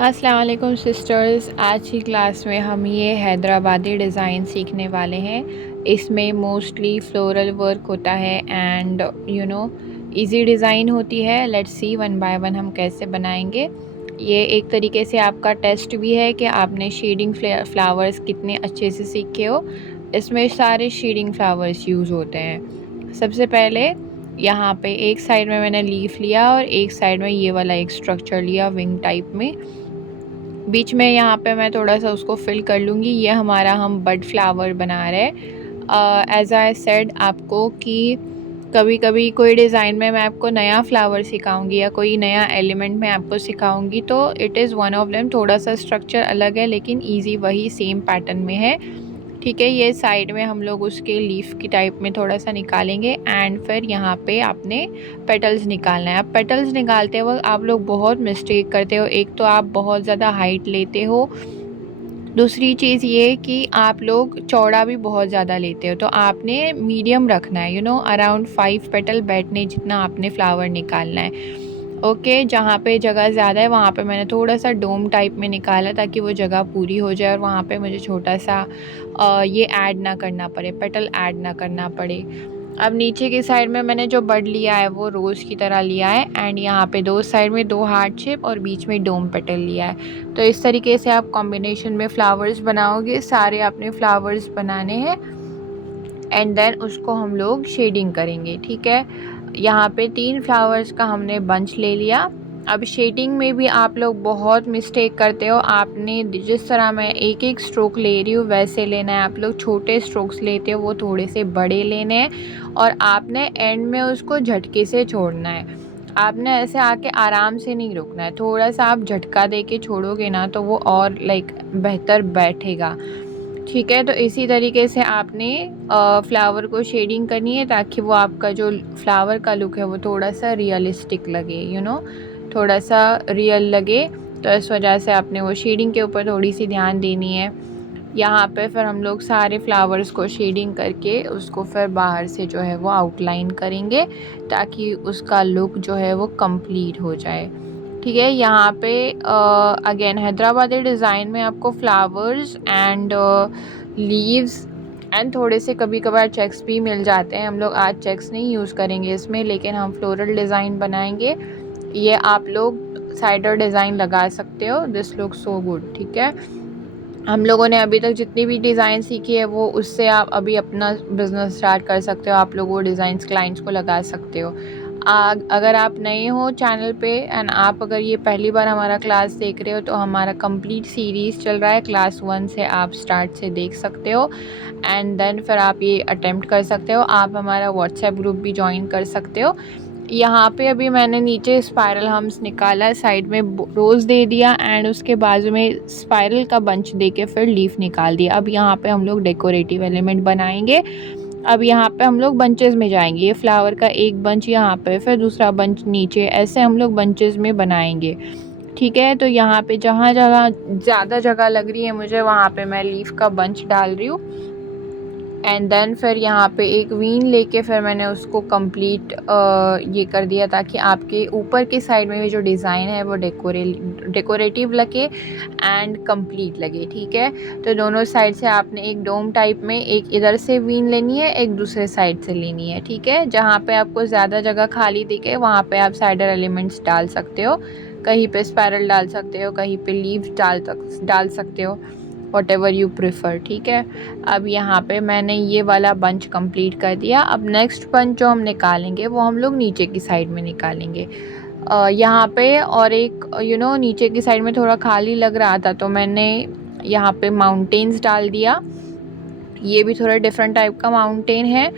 अस्सलाम वालेकुम सिस्टर्स। आज की क्लास में हम ये हैदराबादी डिज़ाइन सीखने वाले हैं। इसमें मोस्टली फ्लोरल वर्क होता है एंड इजी डिज़ाइन होती है। Let's see one by one हम कैसे बनाएंगे। ये एक तरीके से आपका टेस्ट भी है कि आपने शेडिंग फ्लावर्स कितने अच्छे से सीखे हो। इसमें सारे शेडिंग फ्लावर्स यूज़ होते हैं। सबसे पहले यहाँ पे एक साइड में मैंने लीफ लिया और एक साइड में ये वाला एक स्ट्रक्चर लिया विंग टाइप में। बीच में यहाँ पे मैं थोड़ा सा उसको फिल कर लूँगी। ये हमारा हम बड फ्लावर बना रहे हैं। एज आई सेड आपको कि कभी कभी कोई डिज़ाइन में मैं आपको नया फ्लावर सिखाऊंगी या कोई नया एलिमेंट मैं आपको सिखाऊंगी, तो it is one of them. थोड़ा सा स्ट्रक्चर अलग है लेकिन इजी वही सेम पैटर्न में है। ठीक है, ये साइड में हम लोग उसके लीफ की टाइप में थोड़ा सा निकालेंगे एंड फिर यहाँ पे आपने पेटल्स निकालना है। अब पेटल्स निकालते वक्त आप लोग बहुत मिस्टेक करते हो। एक तो आप बहुत ज़्यादा हाइट लेते हो, दूसरी चीज़ ये कि आप लोग चौड़ा भी बहुत ज़्यादा लेते हो। तो आपने मीडियम रखना है, अराउंड 5 पेटल बैठने जितना आपने फ्लावर निकालना है। ओके, जहाँ पे जगह ज़्यादा है वहाँ पे मैंने थोड़ा सा डोम टाइप में निकाला ताकि वो जगह पूरी हो जाए और वहाँ पे मुझे छोटा सा ये ऐड ना करना पड़े, पेटल ऐड ना करना पड़े। अब नीचे की साइड में मैंने जो बड लिया है वो रोज़ की तरह लिया है एंड यहाँ पे दो साइड में 2 हार्ट शेप और बीच में डोम पेटल लिया है। तो इस तरीके से आप कॉम्बिनेशन में फ्लावर्स बनाओगे। सारे आपने फ्लावर्स बनाने हैं एंड देन उसको हम लोग शेडिंग करेंगे। ठीक है, यहाँ पे 3 फ्लावर्स का हमने बंच ले लिया। अब शेडिंग में भी आप लोग बहुत मिस्टेक करते हो। आपने जिस तरह मैं एक एक स्ट्रोक ले रही हूँ वैसे लेना है। आप लोग छोटे स्ट्रोक्स लेते हो, वो थोड़े से बड़े लेने हैं और आपने एंड में उसको झटके से छोड़ना है। आपने ऐसे आके आराम से नहीं रुकना है। थोड़ा सा आप झटका दे के छोड़ोगे ना तो वो और बेहतर बैठेगा। ठीक है, तो इसी तरीके से आपने फ्लावर को शेडिंग करनी है ताकि वो आपका जो फ्लावर का लुक है वो थोड़ा सा रियलिस्टिक लगे, थोड़ा सा रियल लगे। तो इस वजह से आपने वो शेडिंग के ऊपर थोड़ी सी ध्यान देनी है। यहाँ पे फिर हम लोग सारे फ्लावर्स को शेडिंग करके उसको फिर बाहर से जो है वो आउटलाइन करेंगे ताकि उसका लुक जो है वो कंप्लीट हो जाए। ठीक है, यहाँ पे अगेन हैदराबादी डिज़ाइन में आपको फ्लावर्स एंड लीव्स एंड थोड़े से कभी कभार चेक्स भी मिल जाते हैं। हम लोग आज चेक्स नहीं यूज़ करेंगे इसमें, लेकिन हम फ्लोरल डिज़ाइन बनाएंगे। ये आप लोग साइडर डिज़ाइन लगा सकते हो। This look so good. ठीक है, हम लोगों ने अभी तक जितनी भी डिज़ाइन सीखी है वो उससे आप अभी अपना बिज़नेस स्टार्ट कर सकते हो। आप लोग वो डिज़ाइंस क्लाइंट्स को लगा सकते हो। अगर आप नए हो चैनल पे एंड आप अगर ये पहली बार हमारा क्लास देख रहे हो तो हमारा कंप्लीट सीरीज़ चल रहा है। क्लास 1 से आप स्टार्ट से देख सकते हो एंड देन फिर आप ये अटेम्प्ट कर सकते हो। आप हमारा व्हाट्सएप ग्रुप भी ज्वाइन कर सकते हो। यहाँ पे अभी मैंने नीचे स्पाइरल हम्स निकाला, साइड में रोज़ दे दिया एंड उसके बाजू में स्पाइरल का बंच दे के फिर लीफ निकाल दिया। अब यहाँ पे हम लोग डेकोरेटिव एलिमेंट बनाएंगे। अब यहाँ पे हम लोग बंचेस में जाएंगे। ये फ्लावर का एक बंच यहाँ पे, फिर दूसरा बंच नीचे, ऐसे हम लोग बंचेस में बनाएंगे। ठीक है, तो यहाँ पे जहाँ जगह ज़्यादा जगह लग रही है मुझे वहाँ पे मैं लीफ का बंच डाल रही हूँ एंड देन फिर यहाँ पे एक वीन लेके फिर मैंने उसको कंप्लीट ये कर दिया ताकि आपके ऊपर के साइड में भी जो डिज़ाइन है वो डेकोरेटिव लगे एंड कंप्लीट लगे। ठीक है, तो दोनों साइड से आपने एक डोम टाइप में एक इधर से वीन लेनी है, एक दूसरे साइड से लेनी है। ठीक है, जहाँ पे आपको ज़्यादा जगह खाली दिखे वहाँ पे आप साइडर एलिमेंट्स डाल सकते हो। कहीं पे स्पाइरल डाल सकते हो, कहीं पे लीव डाल सकते हो, वॉट एवर यू प्रिफर। ठीक है, अब यहाँ पे मैंने ये वाला बंच कंप्लीट कर दिया। अब नेक्स्ट बंच जो हम निकालेंगे वो हम लोग नीचे की साइड में निकालेंगे। यहाँ पे और एक नीचे की साइड में थोड़ा खाली लग रहा था तो मैंने यहाँ पे माउंटेन्स डाल दिया। ये भी थोड़ा डिफरेंट टाइप का माउंटेन है।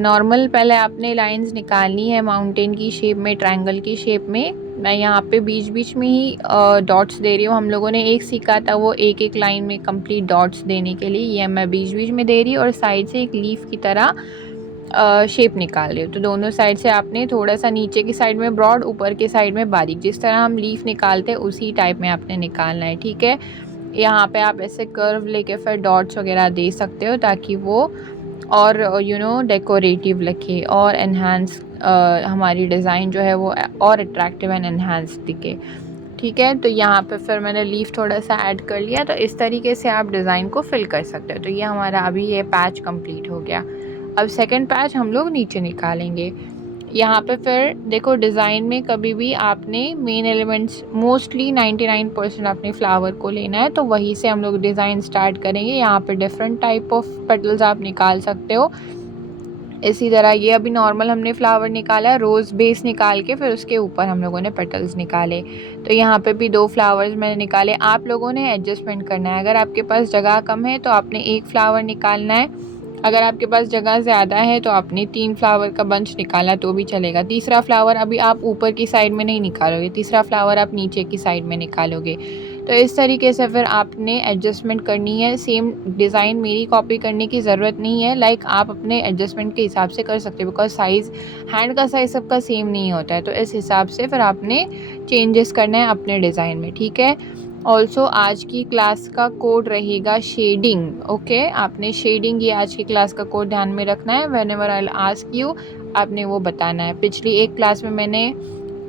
नॉर्मल पहले आपने लाइंस निकालनी है माउंटेन की शेप में, ट्रायंगल की शेप में। मैं यहाँ पे बीच बीच में ही डॉट्स दे रही हूँ। हम लोगों ने एक सीखा था वो एक एक लाइन में कंप्लीट डॉट्स देने के लिए, ये मैं बीच बीच में दे रही हूँ और साइड से एक लीफ की तरह शेप निकाल रही हूँ। तो दोनों साइड से आपने थोड़ा सा नीचे की साइड में ब्रॉड, ऊपर की साइड में बारीक, जिस तरह हम लीफ निकालते हैं उसी टाइप में आपने निकालना है। ठीक है, यहाँ पे आप ऐसे कर्व लेके फिर डॉट्स वगैरह दे सकते हो ताकि वो और डेकोरेटिव लगे और एनहांस हमारी डिज़ाइन जो है वो और अट्रैक्टिव एंड एनहांस दिखे। ठीक है। तो यहाँ पे फिर मैंने लीफ थोड़ा सा ऐड कर लिया। तो इस तरीके से आप डिज़ाइन को फिल कर सकते हो। तो ये हमारा अभी ये पैच कंप्लीट हो गया। अब सेकंड पैच हम लोग नीचे निकालेंगे। यहाँ पे फिर देखो, डिज़ाइन में कभी भी आपने मेन एलिमेंट्स मोस्टली 99% आपने फ्लावर को लेना है, तो वहीं से हम लोग डिज़ाइन स्टार्ट करेंगे। यहाँ पे डिफरेंट टाइप ऑफ पेटल्स आप निकाल सकते हो। इसी तरह ये अभी नॉर्मल हमने फ्लावर निकाला है, रोज़ बेस निकाल के फिर उसके ऊपर हम लोगों ने पेटल्स निकाले। तो यहाँ पे भी 2 फ्लावर्स मैंने निकाले। आप लोगों ने एडजस्टमेंट करना है। अगर आपके पास जगह कम है तो आपने 1 फ्लावर निकालना है। अगर आपके पास जगह ज़्यादा है तो आपने 3 फ्लावर का बंच निकाला तो भी चलेगा। तीसरा फ्लावर अभी आप ऊपर की साइड में नहीं निकालोगे, तीसरा फ्लावर आप नीचे की साइड में निकालोगे। तो इस तरीके से फिर आपने एडजस्टमेंट करनी है। सेम डिज़ाइन मेरी कॉपी करने की ज़रूरत नहीं है। लाइक आप अपने एडजस्टमेंट के हिसाब से कर सकते हो, बिकॉज साइज़, हैंड का साइज़ सबका सेम नहीं होता है। तो इस हिसाब से फिर आपने चेंजेस करना है अपने डिज़ाइन में, ठीक है। ऑल्सो आज की क्लास का कोड रहेगा शेडिंग। ओके, आपने शेडिंग, ये आज की क्लास का कोड ध्यान में रखना है। Whenever I will ask you, आपने वो बताना है। पिछली एक क्लास में मैंने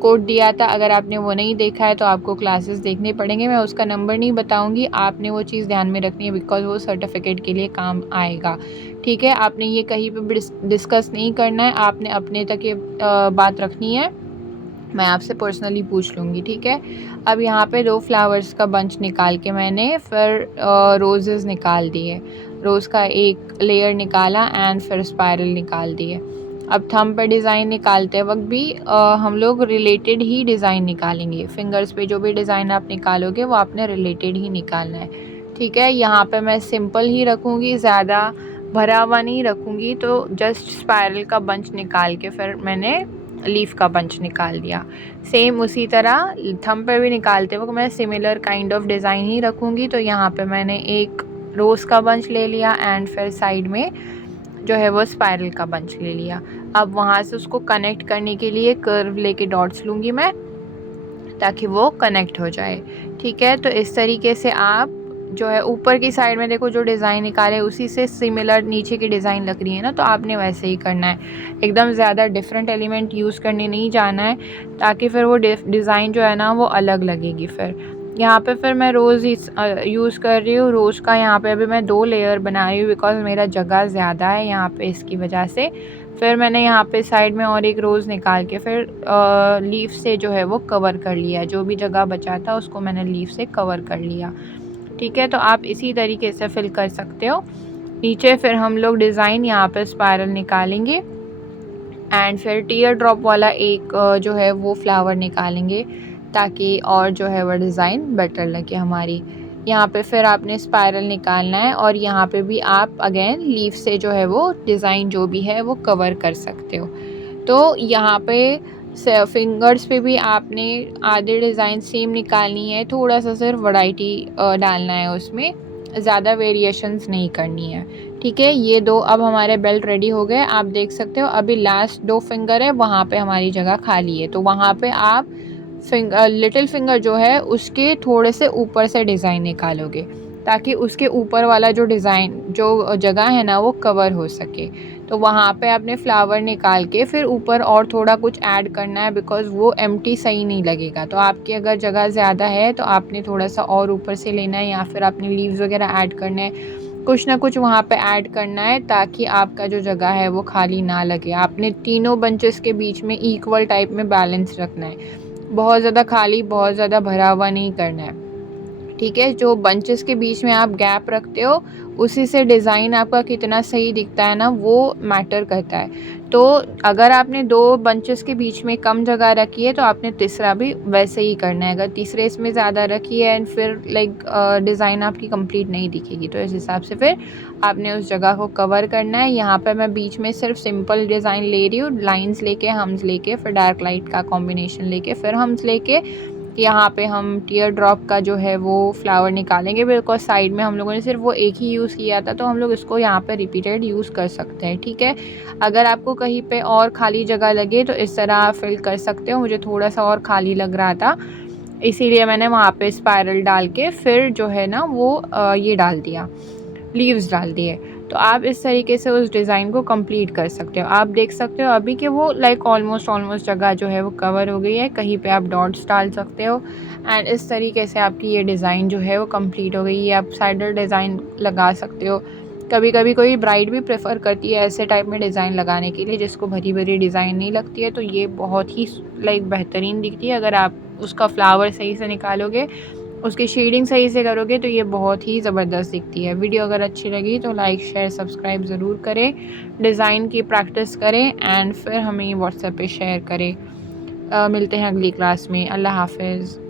कोड दिया था, अगर आपने वो नहीं देखा है तो आपको क्लासेस देखने पड़ेंगे। मैं उसका नंबर नहीं बताऊंगी, आपने वो चीज़ ध्यान में रखनी है, बिकॉज वो सर्टिफिकेट के लिए काम आएगा, ठीक है। आपने ये कहीं पे डिस्कस नहीं करना है, आपने अपने तक ये बात रखनी है। मैं आपसे पर्सनली पूछ लूँगी, ठीक है। अब यहाँ पे 2 फ्लावर्स का बंच निकाल के मैंने फिर रोजेज़ निकाल दिए। रोज़ का एक लेयर निकाला एंड फिर स्पायरल निकाल दिए। अब थंब पे डिज़ाइन निकालते वक्त भी हम लोग रिलेटेड ही डिज़ाइन निकालेंगे। फिंगर्स पे जो भी डिज़ाइन आप निकालोगे वो आपने रिलेटेड ही निकालना है, ठीक है। यहाँ पे मैं सिंपल ही रखूँगी, ज़्यादा भरा हुआ नहीं रखूँगी। तो जस्ट स्पायरल का बंच निकाल के फिर मैंने लीफ का बंच निकाल दिया। सेम उसी तरह थंब पे भी निकालते वक्त मैं सिमिलर काइंड ऑफ डिज़ाइन ही रखूँगी। तो यहाँ पे मैंने एक रोज़ का बंच ले लिया एंड फिर साइड में जो है वो स्पायरल का बंच ले लिया। अब वहाँ से उसको कनेक्ट करने के लिए कर्व लेके डॉट्स लूँगी मैं, ताकि वो कनेक्ट हो जाए, ठीक है। तो इस तरीके से आप जो है ऊपर की साइड में देखो जो डिज़ाइन निकाले उसी से सिमिलर नीचे की डिज़ाइन लग रही है ना, तो आपने वैसे ही करना है। एकदम ज़्यादा डिफरेंट एलिमेंट यूज़ करने नहीं जाना है, ताकि फिर वो डिज़ाइन जो है ना वो अलग लगेगी। फिर यहाँ पे फिर मैं रोज़ यूज़ कर रही हूँ। रोज़ का यहाँ पे अभी मैं 2 लेयर बना रही हूँ, बिकॉज मेरा जगह ज़्यादा है यहाँ पे, इसकी वजह से। फिर मैंने यहाँ पे साइड में और एक रोज़ निकाल के फिर लीफ से जो है वो कवर कर लिया। जो भी जगह बचा था उसको मैंने लीफ से कवर कर लिया, ठीक है। तो आप इसी तरीके से फिल कर सकते हो। नीचे फिर हम लोग डिज़ाइन यहाँ पे स्पायरल निकालेंगे एंड फिर टीयर ड्रॉप वाला एक जो है वो फ्लावर निकालेंगे, ताकि और जो है वो डिज़ाइन बेटर लगे हमारी। यहाँ पे फिर आपने स्पायरल निकालना है और यहाँ पे भी आप अगेन लीफ से जो है वो डिज़ाइन जो भी है वो कवर कर सकते हो। तो यहाँ पे फिंगर्स पे भी आपने आधे डिज़ाइन सेम निकालनी है, थोड़ा सा सिर्फ वैरायटी डालना है उसमें, ज़्यादा वेरिएशंस नहीं करनी है, ठीक है। ये 2 अब हमारे बेल्ट रेडी हो गए, आप देख सकते हो। अभी लास्ट 2 फिंगर है, वहाँ पे हमारी जगह खाली है, तो वहाँ पे आप लिटिल फिंगर जो है उसके थोड़े से ऊपर से डिज़ाइन निकालोगे, ताकि उसके ऊपर वाला जो डिज़ाइन जो जगह है ना वो कवर हो सके। तो वहाँ पे आपने फ्लावर निकाल के फिर ऊपर और थोड़ा कुछ ऐड करना है, बिकॉज़ वो एम्प्टी सही नहीं लगेगा। तो आपकी अगर जगह ज़्यादा है तो आपने थोड़ा सा और ऊपर से लेना है, या फिर आपने लीव्स वगैरह ऐड करने हैं, कुछ ना कुछ वहाँ पे ऐड करना है, ताकि आपका जो जगह है वो खाली ना लगे। आपने तीनों बंचेस के बीच में इक्वल टाइप में बैलेंस रखना है, बहुत ज़्यादा खाली बहुत ज़्यादा भरा हुआ नहीं करना है, ठीक है। जो बंचेस के बीच में आप गैप रखते हो उसी से डिज़ाइन आपका कितना सही दिखता है ना, वो मैटर करता है। तो अगर आपने 2 बंचेस के बीच में कम जगह रखी है तो आपने तीसरा भी वैसे ही करना है। अगर तीसरे इसमें ज़्यादा रखी है एंड फिर डिज़ाइन आपकी कंप्लीट नहीं दिखेगी, तो इस हिसाब से फिर आपने उस जगह को कवर करना है। यहाँ पर मैं बीच में सिर्फ सिंपल डिज़ाइन ले रही हूँ, लाइन्स लेके, हम्स लेके, फिर डार्क लाइट का कॉम्बिनेशन लेके, फिर हम्स लेके यहाँ पे हम टीयर ड्रॉप का जो है वो फ्लावर निकालेंगे, बिकॉज साइड में हम लोगों ने सिर्फ वो एक ही यूज़ किया था, तो हम लोग इसको यहाँ पे रिपीटेड यूज़ कर सकते हैं, ठीक है। अगर आपको कहीं पे और खाली जगह लगे तो इस तरह आप फिल कर सकते हो। मुझे थोड़ा सा और खाली लग रहा था, इसीलिए मैंने वहाँ पे स्पायरल डाल के फिर जो है ना वो ये डाल दिया, लीव्स डाल दिए। तो आप इस तरीके से उस डिज़ाइन को कंप्लीट कर सकते हो। आप देख सकते हो अभी कि वो लाइक ऑलमोस्ट जगह जो है वो कवर हो गई है, कहीं पे आप डॉट्स डाल सकते हो एंड इस तरीके से आपकी ये डिज़ाइन जो है वो कंप्लीट हो गई। ये आप साइडर डिज़ाइन लगा सकते हो। कभी कभी कोई ब्राइड भी प्रेफर करती है ऐसे टाइप में डिज़ाइन लगाने के लिए जिसको भरी भरी डिज़ाइन नहीं लगती है, तो ये बहुत ही लाइक बेहतरीन दिखती है। अगर आप उसका फ्लावर सही से निकालोगे, उसकी शेडिंग सही से करोगे तो ये बहुत ही ज़बरदस्त दिखती है। वीडियो अगर अच्छी लगी तो लाइक शेयर सब्सक्राइब ज़रूर करें, डिज़ाइन की प्रैक्टिस करें एंड फिर हमें व्हाट्सएप पे शेयर करें। मिलते हैं अगली क्लास में। अल्लाह हाफ़िज़।